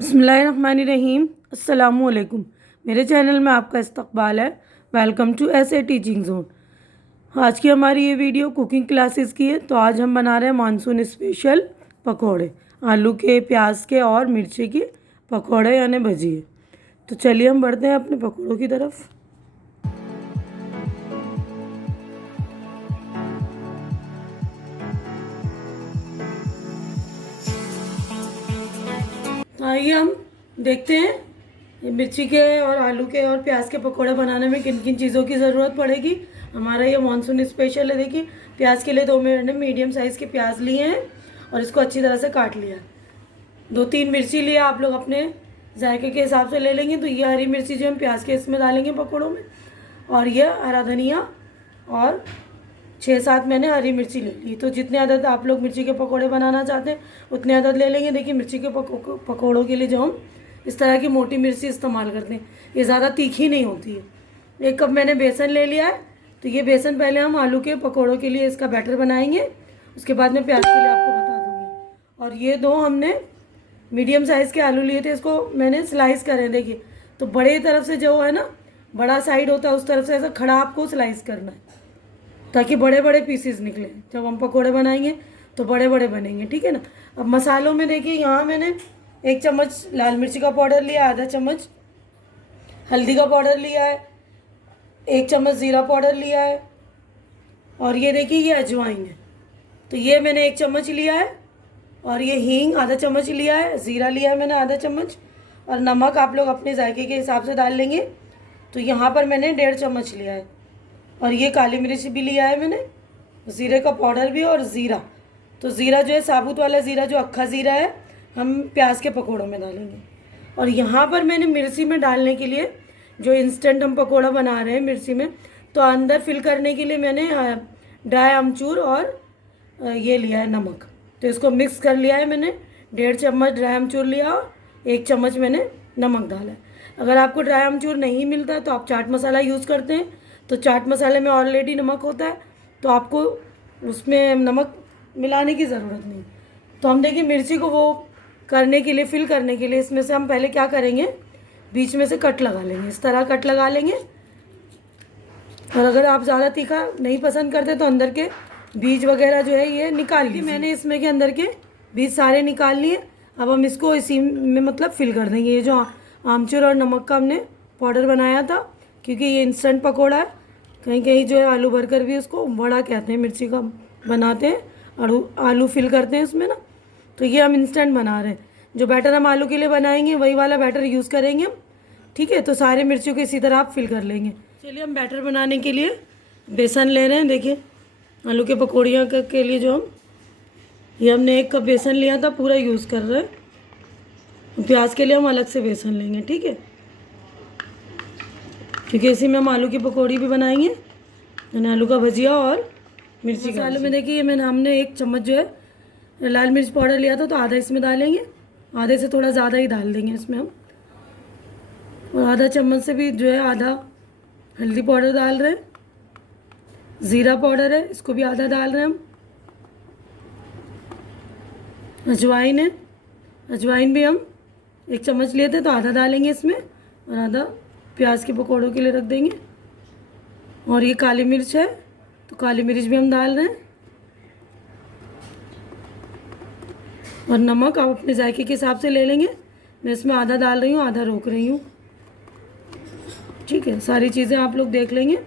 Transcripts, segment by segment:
बिस्मिल्लाहिर्रहमानिर्रहीम। अस्सलामुअलैकुम। मेरे चैनल में आपका इस्तकबाल है। वेलकम टू ऐसे टीचिंग जोन। आज की हमारी ये वीडियो कुकिंग क्लासेस की है। तो आज हम बना रहे हैं मानसून स्पेशल पकोड़े, आलू के, प्याज के और मिर्ची के पकोड़े यानी भजिए। तो चलिए हम बढ़ते हैं अपने पकोड़ों की तरफ। आइए हम देखते हैं ये मिर्ची के और आलू के और प्याज के पकोड़े बनाने में किन किन चीज़ों की ज़रूरत पड़ेगी। हमारा ये मानसून स्पेशल है। देखिए, प्याज के लिए दो मैंने मीडियम साइज़ के प्याज लिए हैं और इसको अच्छी तरह से काट लिया है। 2-3 मिर्ची लिया, आप लोग अपने जायके के हिसाब से ले लेंगे। तो ये हरी मिर्ची जो हम प्याज के इसमें डालेंगे पकौड़ों में, और ये हरा धनिया और 6-7 मैंने हरी मिर्ची ले ली। तो जितने अदद आप लोग मिर्ची के पकोड़े बनाना चाहते हैं उतने अदद ले लेंगे। देखिए, मिर्ची के पकोड़ों के लिए जो हम इस तरह की मोटी मिर्ची इस्तेमाल करते हैं, ये ज़्यादा तीखी नहीं होती है। 1 कप मैंने बेसन ले लिया है। तो ये बेसन पहले हम आलू के पकोड़ों के लिए इसका बैटर बनाएंगे, उसके बाद में प्याज के लिए आपको बता दूँगी। और ये 2 हमने मीडियम साइज़ के आलू लिए थे, इसको मैंने स्लाइस करे। देखिए, तो बड़े तरफ से जो है ना, बड़ा साइड होता है उस तरफ से ऐसा खड़ा आपको स्लाइस करना है ताकि बड़े बड़े पीसेस निकले। जब हम पकोड़े बनाएंगे तो बड़े बड़े बनेंगे, ठीक है ना। अब मसालों में देखिए, यहाँ मैंने 1 चम्मच लाल मिर्ची का पाउडर लिया, आधा चम्मच हल्दी का पाउडर लिया है, 1 चम्मच ज़ीरा पाउडर लिया है, और ये देखिए ये अजवाइन है। तो ये मैंने 1 चम्मच लिया है, और ये हींग आधा चम्मच लिया है, ज़ीरा लिया है मैंने आधा चम्मच, और नमक आप लोग अपने जायके के हिसाब से डाल लेंगे। तो यहाँ पर मैंने 1.5 चम्मच लिया है, और ये काली मिर्च भी लिया है मैंने, ज़ीरे का पाउडर भी, और ज़ीरा। तो ज़ीरा जो है साबुत वाला ज़ीरा, जो अक्खा ज़ीरा है, हम प्याज के पकोड़ों में डालेंगे। और यहाँ पर मैंने मिर्ची में डालने के लिए, जो इंस्टेंट हम पकोड़ा बना रहे हैं मिर्ची में, तो अंदर फिल करने के लिए मैंने ड्राई अमचूर और ये लिया है नमक। तो इसको मिक्स कर लिया है मैंने। 1.5 चम्मच ड्राई अमचूर लिया और 1 चम्मच मैंने नमक डाला है। अगर आपको ड्राई अमचूर नहीं मिलता है तो आप चाट मसाला यूज़ करते हैं, तो चाट मसाले में ऑलरेडी नमक होता है, तो आपको उसमें नमक मिलाने की ज़रूरत नहीं। तो हम देखिए मिर्ची को वो करने के लिए, फिल करने के लिए, इसमें से हम पहले क्या करेंगे, बीच में से कट लगा लेंगे। इस तरह कट लगा लेंगे। और अगर आप ज़्यादा तीखा नहीं पसंद करते तो अंदर के बीज वगैरह जो है ये निकाल लीजिए। मैंने इसमें के अंदर के बीज सारे निकाल लिए। अब हम इसको इसी में मतलब फिल कर देंगे। ये जो आमचूर और नमक का हमने पाउडर बनाया था, क्योंकि ये इंस्टेंट पकोड़ा है, कहीं कहीं जो है आलू भरकर भी उसको बड़ा कहते हैं, मिर्ची का बनाते हैं और आलू फिल करते हैं उसमें ना। तो ये हम इंस्टेंट बना रहे हैं। जो बैटर हम आलू के लिए बनाएंगे वही वाला बैटर यूज़ करेंगे हम, ठीक है। तो सारे मिर्चियों को इसी तरह आप फिल कर लेंगे। चलिए हम बैटर बनाने के लिए बेसन ले रहे हैं। देखिए, आलू के पकौड़ियाँ के लिए जो ये हमने 1 कप बेसन लिया था, पूरा यूज़ कर रहे हैं। प्याज के लिए हम अलग से बेसन लेंगे, ठीक है, क्योंकि इसी में हम आलू की पकौड़ी भी बनाएंगे, यानी आलू का भजिया और मिर्ची का। आलू में देखिए ये हमने 1 चम्मच जो है लाल मिर्च पाउडर लिया था, तो आधा इसमें डालेंगे, आधे से थोड़ा ज़्यादा ही डाल देंगे इसमें हम। और आधा चम्मच से भी जो है आधा हल्दी पाउडर डाल रहे हैं। ज़ीरा पाउडर है, इसको भी आधा डाल रहे हैं हम। अजवाइन है, अजवाइन भी हम 1 चम्मच लिए थे, तो आधा डालेंगे इसमें, और आधा प्याज के पकौड़ों के लिए रख देंगे। और ये काली मिर्च है, तो काली मिर्च भी हम डाल रहे हैं। और नमक आप अपने जायके के हिसाब से ले लेंगे। मैं इसमें आधा डाल रही हूँ, आधा रोक रही हूँ, ठीक है। सारी चीज़ें आप लोग देख लेंगे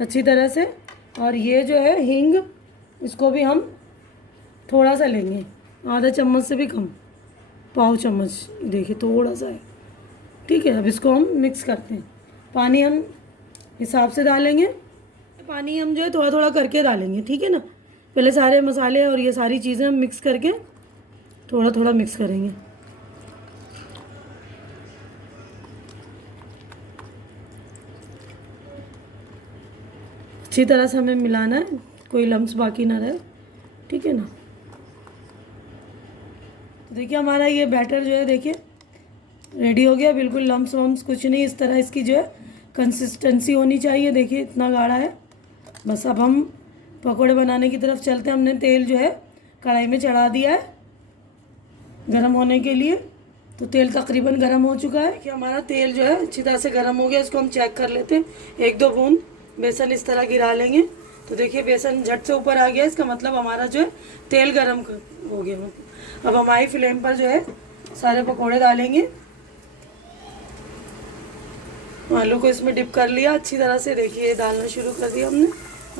अच्छी तरह से। और ये जो है हींग, इसको भी हम थोड़ा सा लेंगे, आधा चम्मच से भी कम, पाव चम्मच, देखिए थोड़ा सा है, ठीक है। अब इसको हम मिक्स करते हैं। पानी हम हिसाब से डालेंगे। पानी हम जो है थोड़ा थोड़ा करके डालेंगे, ठीक है ना। पहले सारे मसाले और ये सारी चीज़ें हम मिक्स करके थोड़ा थोड़ा मिक्स करेंगे। अच्छी तरह से हमें मिलाना है, कोई लम्स बाकी ना रहे, ठीक है ना। तो देखिए हमारा ये बैटर जो है, देखिए रेडी हो गया, बिल्कुल लम्स वम्स कुछ नहीं। इस तरह इसकी जो है कंसिस्टेंसी होनी चाहिए। देखिए इतना गाढ़ा है। बस अब हम पकोड़े बनाने की तरफ चलते हैं। हमने तेल जो है कढ़ाई में चढ़ा दिया है गर्म होने के लिए। तो तेल तकरीबन गर्म हो चुका है कि हमारा तेल जो है अच्छी तरह से गर्म हो गया। इसको हम चेक कर लेते हैं। 1-2 बूंद बेसन इस तरह गिरा लेंगे। तो देखिए बेसन झट से ऊपर आ गया, इसका मतलब हमारा जो है तेल गर्म हो गया। अब हम हाई फ्लेम पर जो है सारे पकोड़े डालेंगे। आलू को इसमें डिप कर लिया अच्छी तरह से। देखिए डालना शुरू कर दिया हमने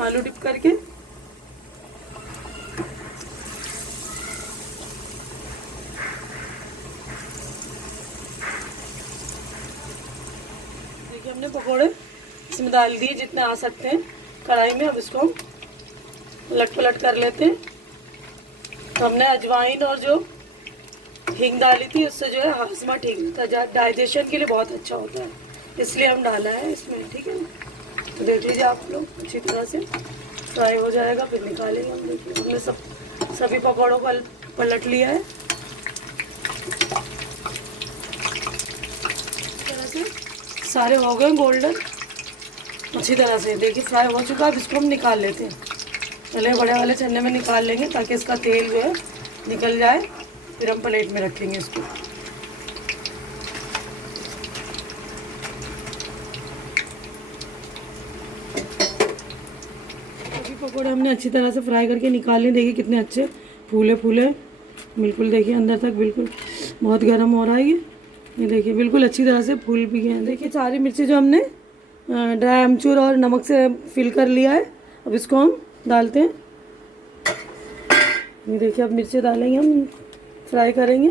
आलू डिप करके। देखिए हमने पकोड़े इसमें डाल दिए जितने आ सकते हैं कढ़ाई में। अब इसको हम उलट पलट कर लेते हैं। तो हमने अजवाइन और जो हींग डाली थी उससे जो है हाजमा ठीक होता है, डाइजेशन के लिए बहुत अच्छा होता है, इसलिए हम डाला है इसमें। ठीक है, तो देख लीजिए आप लोग अच्छी तरह से फ्राई हो जाएगा, फिर निकालेंगे हम। देखिए हमने सभी पकौड़ों को पलट लिया है इस तरह से। सारे हो गए गोल्डन अच्छी तरह से। देखिए फ्राई हो चुका है। अब इसको हम निकाल लेते हैं। पहले बड़े वाले छन्ने में निकाल लेंगे ताकि इसका तेल जो है निकल जाए, फिर हम प्लेट में रखेंगे इसको। पकौड़े हमने अच्छी तरह से फ्राई करके निकाले। देखिए कितने अच्छे फूले फूले बिल्कुल। देखिए अंदर तक बिल्कुल बहुत गर्म हो रहा है ये देखिए बिल्कुल अच्छी तरह से फूल भी गए हैं। देखिए सारी मिर्ची जो हमने ड्राई अमचूर और नमक से फिल कर लिया है। अब इसको हम डालते हैं। ये देखिए अब मिर्ची डालेंगे, हम फ्राई करेंगे।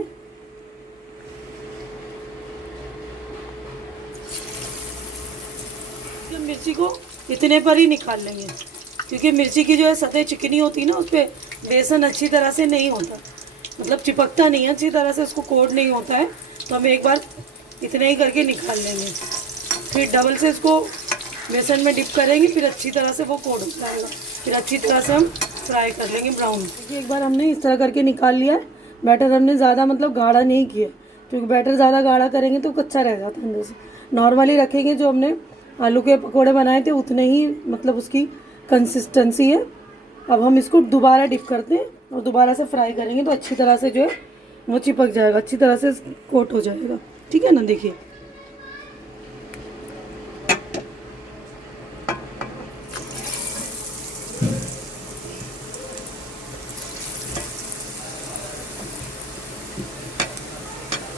मिर्ची को इतने पर ही निकाल लेंगे क्योंकि मिर्ची की जो है सतह चिकनी होती है ना, उस पर बेसन अच्छी तरह से नहीं होता, मतलब चिपकता नहीं है अच्छी तरह से, उसको कोट नहीं होता है। तो हम एक बार इतने ही करके निकाल लेंगे, फिर डबल से इसको बेसन में डिप करेंगे, फिर अच्छी तरह से वो कोट हो जाएगा। फिर अच्छी तरह से हम फ्राई कर लेंगे ब्राउन। देखिए एक बार हमने इस तरह करके निकाल लिया है। बैटर हमने ज़्यादा मतलब गाढ़ा नहीं किया, क्योंकि बैटर ज़्यादा गाढ़ा करेंगे तो कच्चा रह जाता है अंदर से। नॉर्मली रखेंगे, जो हमने आलू के पकोड़े बनाए थे उतने ही मतलब उसकी कंसिस्टेंसी है। अब हम इसको दोबारा डिप करते हैं और दोबारा से फ्राई करेंगे, तो अच्छी तरह से जो है वो चिपक जाएगा, अच्छी तरह से कोट हो जाएगा। ठीक है ना। देखिए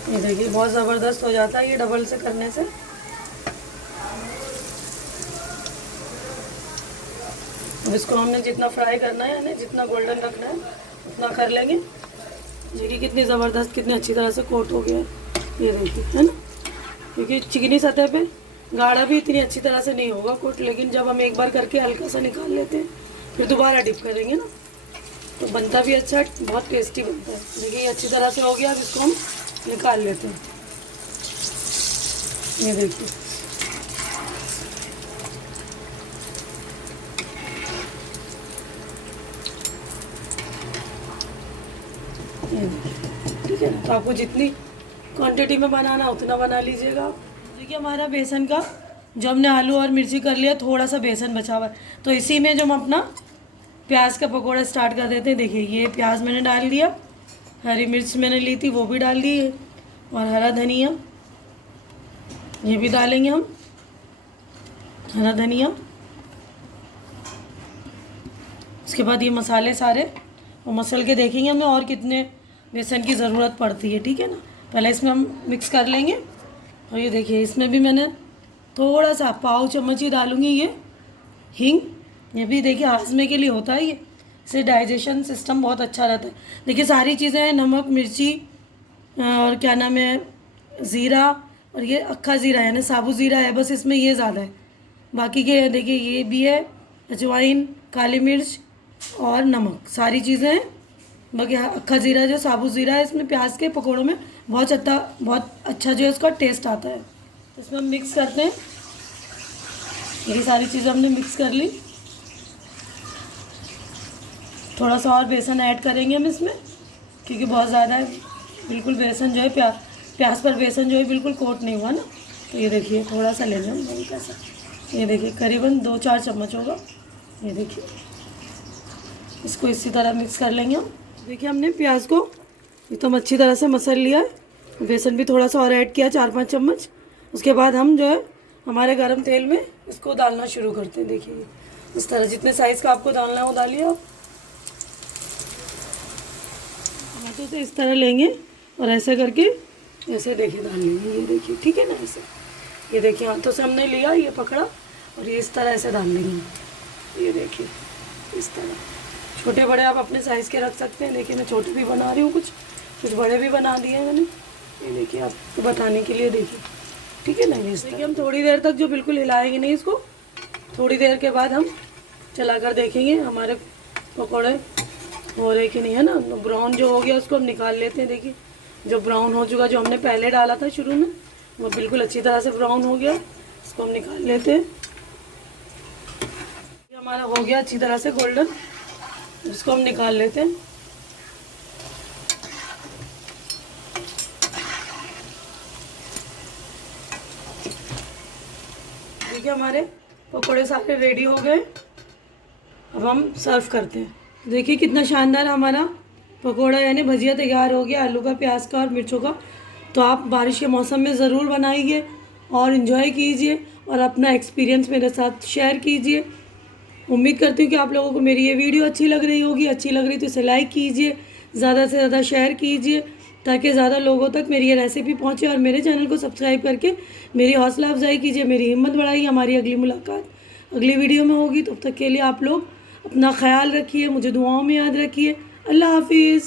ये देखिए बहुत ज़बरदस्त हो जाता है ये डबल से करने से। अब इसको हमने जितना फ्राई करना है, यानी जितना गोल्डन रखना है उतना कर लेंगे। देखिए कितनी ज़बरदस्त, कितनी अच्छी तरह से कोट हो गया है ये देखिए, है ना। क्योंकि चिकनी सतह पे गाढ़ा भी इतनी अच्छी तरह से नहीं होगा कोट, लेकिन जब हम एक बार करके हल्का सा निकाल लेते हैं फिर दोबारा डिप करेंगे ना, तो बनता भी अच्छा, बहुत टेस्टी बनता है। देखिए ये अच्छी तरह से हो गया। अब इसको हम निकाल लेते हैं। ये देखिए ठीक है ना। तो आपको जितनी क्वांटिटी में बनाना उतना बना लीजिएगा। देखिए हमारा बेसन का जो हमने आलू और मिर्ची कर लिया, थोड़ा सा बेसन बचा हुआ है, तो इसी में जो हम अपना प्याज का पकौड़ा स्टार्ट कर देते हैं। देखिए ये प्याज मैंने डाल दिया, हरी मिर्च मैंने ली थी वो भी डाल दी है, और हरा धनिया ये भी डालेंगे हम, हरा धनिया। उसके बाद ये मसाले सारे और मसल के देखेंगे हमें और कितने बेसन की ज़रूरत पड़ती है। ठीक है ना। पहले इसमें हम मिक्स कर लेंगे। और ये देखिए इसमें भी मैंने थोड़ा सा पाव चम्मच ही डालूँगी ये हींग। ये भी देखिए हाजमे के लिए होता है ये, इससे डाइजेशन सिस्टम बहुत अच्छा रहता है। देखिए सारी चीज़ें हैं, नमक मिर्ची और क्या नाम है ज़ीरा, और ये अक्खा ज़ीरा है ना, साबुत ज़ीरा है, बस इसमें ये ज़्यादा है। बाकी के देखिए ये भी है अजवाइन, काली मिर्च और नमक, सारी चीज़ें हैं। बाकी अक्खा ज़ीरा जो साबुत ज़ीरा है, इसमें प्याज के पकौड़ों में बहुत अच्छा जो है इसका टेस्ट आता है। तो इसमें हम मिक्स करते हैं। ये सारी चीज़ें हमने मिक्स कर ली। थोड़ा सा और बेसन ऐड करेंगे हम इसमें, क्योंकि बहुत ज़्यादा है, बिल्कुल बेसन जो है प्याज पर बेसन जो है बिल्कुल कोट नहीं हुआ ना। तो ये देखिए थोड़ा सा ले लें हम कैसा, ये देखिए करीबन 2-4 चम्मच होगा। ये देखिए इसको इसी तरह मिक्स कर लेंगे हम। देखिए हमने प्याज को एकदम अच्छी तरह से मसल लिया है। बेसन भी थोड़ा सा और ऐड किया, 4-5 चम्मच। उसके बाद हम जो है हमारे गरम तेल में इसको डालना शुरू करते हैं। देखिए इस तरह जितने साइज़ का आपको डालना है वो डालिए आप। हाथों से इस तरह लेंगे और ऐसे करके ऐसे देखिए डाल लेंगे। ये देखिए, ठीक है ना, ऐसे ये देखिए हाथों से हमने लिया, ये पकड़ा और ये इस तरह ऐसे डाल लेंगे। ये देखिए इस तरह। छोटे बड़े आप अपने साइज़ के रख सकते हैं। देखिए मैं छोटे भी बना रही हूँ, कुछ बड़े भी बना दिए हैं मैंने। ये देखिए आपको बताने के लिए, देखिए ठीक है ना। ये देखिए हम थोड़ी देर तक जो बिल्कुल हिलाएंगे नहीं इसको, थोड़ी देर के बाद हम चलाकर देखेंगे हमारे पकौड़े हो रहे कि नहीं, है ना। ब्राउन जो हो गया उसको हम निकाल लेते हैं। देखिए जो ब्राउन हो चुका, जो हमने पहले डाला था शुरू में, वो बिल्कुल अच्छी तरह से ब्राउन हो गया। इसको हम निकाल लेते हैं। ये हमारा हो गया अच्छी तरह से गोल्डन, इसको हम निकाल लेते हैं। देखिए हमारे पकोड़े सारे रेडी हो गए। अब हम सर्व करते हैं। देखिए कितना शानदार हमारा पकोड़ा यानी भजिया तैयार हो गया, आलू का, प्याज का और मिर्चों का। तो आप बारिश के मौसम में ज़रूर बनाइए और इन्जॉय कीजिए और अपना एक्सपीरियंस मेरे साथ शेयर कीजिए। उम्मीद करती हूँ कि आप लोगों को मेरी ये वीडियो अच्छी लग रही होगी। अच्छी लग रही तो इसे लाइक कीजिए, ज़्यादा से ज़्यादा शेयर कीजिए ताकि ज़्यादा लोगों तक मेरी ये रेसिपी पहुँचे। और मेरे चैनल को सब्सक्राइब करके मेरी हौसला अफजाई कीजिए, मेरी हिम्मत बढ़ाइए। हमारी अगली मुलाकात अगली वीडियो में होगी। तब तक के लिए आप लोग अपना ख्याल रखिए, मुझे दुआओं में याद रखिए। अल्लाह हाफिज़।